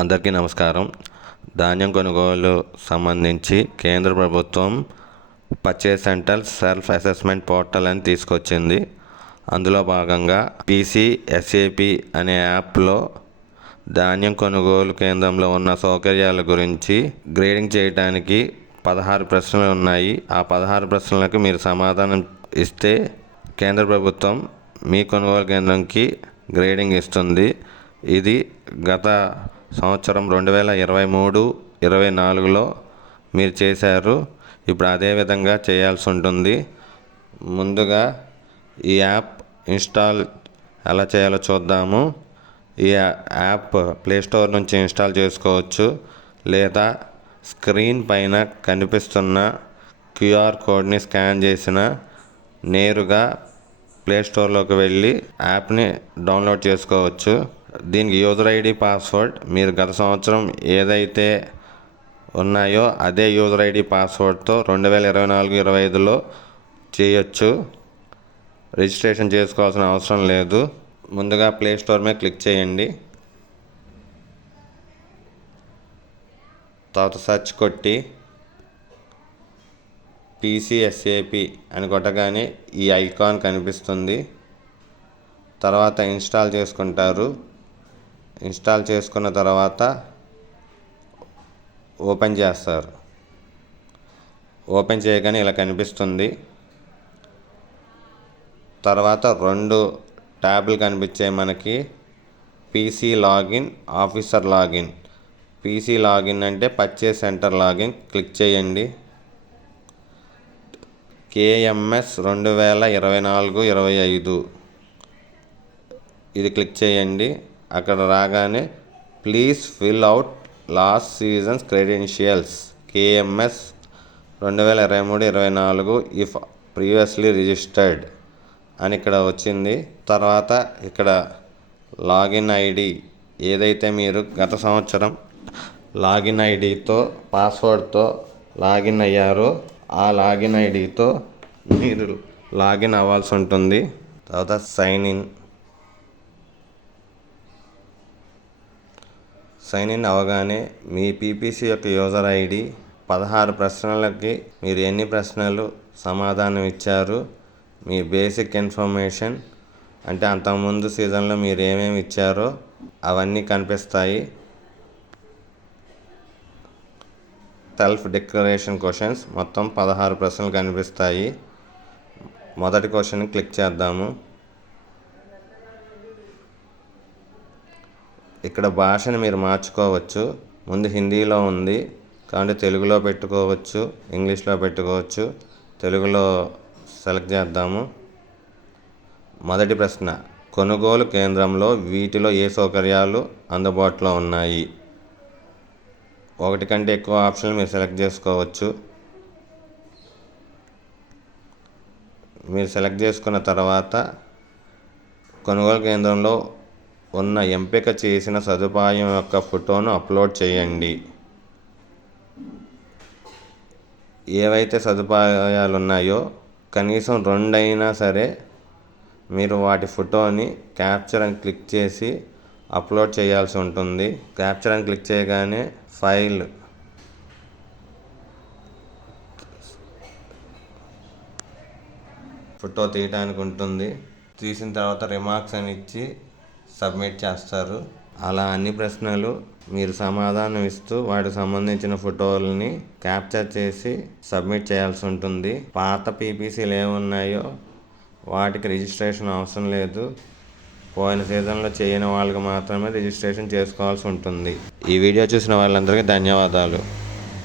అందరికీ నమస్కారం. ధాన్యం కొనుగోలు సంబంధించి కేంద్ర ప్రభుత్వం purchase centre self assessment portal అని తీసుకొచ్చింది. అందులో భాగంగా పీసీఎస్ఏపీ అనే యాప్లో ధాన్యం కొనుగోలు కేంద్రంలో ఉన్న సౌకర్యాల గురించి గ్రేడింగ్ చేయడానికి 16 ప్రశ్నలు ఉన్నాయి. ఆ 16 ప్రశ్నలకు మీరు సమాధానం ఇస్తే కేంద్ర ప్రభుత్వం మీ కొనుగోలు కేంద్రంకి గ్రేడింగ్ ఇస్తుంది. ఇది గత సంవత్సరం 2023-24లో మీరు చేశారు. ఇప్పుడు అదే విధంగా చేయాల్సి ఉంటుంది. ముందుగా ఈ యాప్ ఇన్స్టాల్ ఎలా చేయాలో చూద్దాము. ఈ యాప్ ప్లేస్టోర్ నుంచి ఇన్స్టాల్ చేసుకోవచ్చు, లేదా స్క్రీన్ పైన కనిపిస్తున్న క్యూఆర్ కోడ్ని స్కాన్ చేసిన నేరుగా ప్లేస్టోర్లోకి వెళ్ళి యాప్ని డౌన్లోడ్ చేసుకోవచ్చు. దీనికి యూజర్ ఐడి, పాస్వర్డ్ మీరు గత సంవత్సరం ఏదైతే ఉన్నాయో అదే యూజర్ ఐడి, పాస్వర్డ్తో 2024-25లో చేయొచ్చు. రిజిస్ట్రేషన్ చేసుకోవాల్సిన అవసరం లేదు. ముందుగా ప్లేస్టోర్ మీద క్లిక్ చేయండి. తర్వాత సెర్చ్ కొట్టి పీసీఎస్ఏపీ అని కొట్టగానే ఈ ఐకాన్ కనిపిస్తుంది. తర్వాత ఇన్స్టాల్ చేసుకుంటారు. ఇన్స్టాల్ చేసుకున్న తర్వాత ఓపెన్ చేస్తారు. ఓపెన్ చేయగానే ఇలా కనిపిస్తుంది. తర్వాత 2 ట్యాబ్లు కనిపించాయి మనకి. PC login, officer login. PC login అంటే పర్చేస్ సెంటర్ లాగిన్. క్లిక్ చేయండి. కేఎంఎస్ 2024-25 ఇది క్లిక్ చేయండి. అక్కడ రాగానే please fill out last seasons credentials KMS 2023-24 if previously registered అని ఇక్కడ వచ్చింది. తర్వాత ఇక్కడ లాగిన్ ఐడి ఏదైతే మీరు గత సంవత్సరం లాగిన్ ఐడితో, పాస్వర్డ్తో లాగిన్ అయ్యారో ఆ లాగిన్ ఐడితో మీరు లాగిన్ అవ్వాల్సి ఉంటుంది. తర్వాత సైన్ ఇన్ అవ్వగానే మీ పీపీసీ యొక్క యూజర్ ఐడి, 16 ప్రశ్నలకి మీరు ఎన్ని ప్రశ్నలు సమాధానం ఇచ్చారు, మీ బేసిక్ ఇన్ఫర్మేషన్ అంటే అంతకుముందు సీజన్లో మీరు ఏమేమి ఇచ్చారో అవన్నీ కనిపిస్తాయి. సెల్ఫ్ డిక్లరేషన్ క్వశ్చన్స్ మొత్తం 16 ప్రశ్నలు కనిపిస్తాయి. మొదటి క్వశ్చన్ క్లిక్ చేద్దాము. ఇక్కడ భాషను మీరు మార్చుకోవచ్చు. ముందు హిందీలో ఉంది కాబట్టి తెలుగులో పెట్టుకోవచ్చు, ఇంగ్లీష్లో పెట్టుకోవచ్చు. తెలుగులో సెలెక్ట్ చేద్దాము. మొదటి ప్రశ్న, కొనుగోలు కేంద్రంలో వీటిలో ఏ సౌకర్యాలు అందుబాటులో ఉన్నాయి? 1 కంటే ఎక్కువ ఆప్షన్లు మీరు సెలెక్ట్ చేసుకోవచ్చు. మీరు సెలెక్ట్ చేసుకున్న తర్వాత కొనుగోలు కేంద్రంలో ఉన్న ఎంపిక చేసిన సదుపాయం యొక్క ఫోటోను అప్లోడ్ చేయండి. ఏవైతే సదుపాయాలు ఉన్నాయో కనీసం 2 అయినా సరే మీరు వాటి ఫోటోని క్యాప్చర్ అని క్లిక్ చేసి అప్లోడ్ చేయాల్సి ఉంటుంది. క్యాప్చర్ అని క్లిక్ చేయగానే ఫైల్ ఫోటో తీయడానికి ఉంటుంది. తీసిన తర్వాత రిమార్క్స్ అని ఇచ్చి సబ్మిట్ చేస్తారు. అలా అన్ని ప్రశ్నలు మీరు సమాధానం ఇస్తూ వాటికి సంబంధించిన ఫోటోలని క్యాప్చర్ చేసి సబ్మిట్ చేయాల్సి ఉంటుంది. పాత పీపీసీలు ఏమున్నాయో వాటికి రిజిస్ట్రేషన్ అవసరం లేదు. పోయిన సీజన్లో చేయని వాళ్ళకి మాత్రమే రిజిస్ట్రేషన్ చేసుకోవాల్సి ఉంటుంది. ఈ వీడియో చూసిన వాళ్ళందరికీ ధన్యవాదాలు.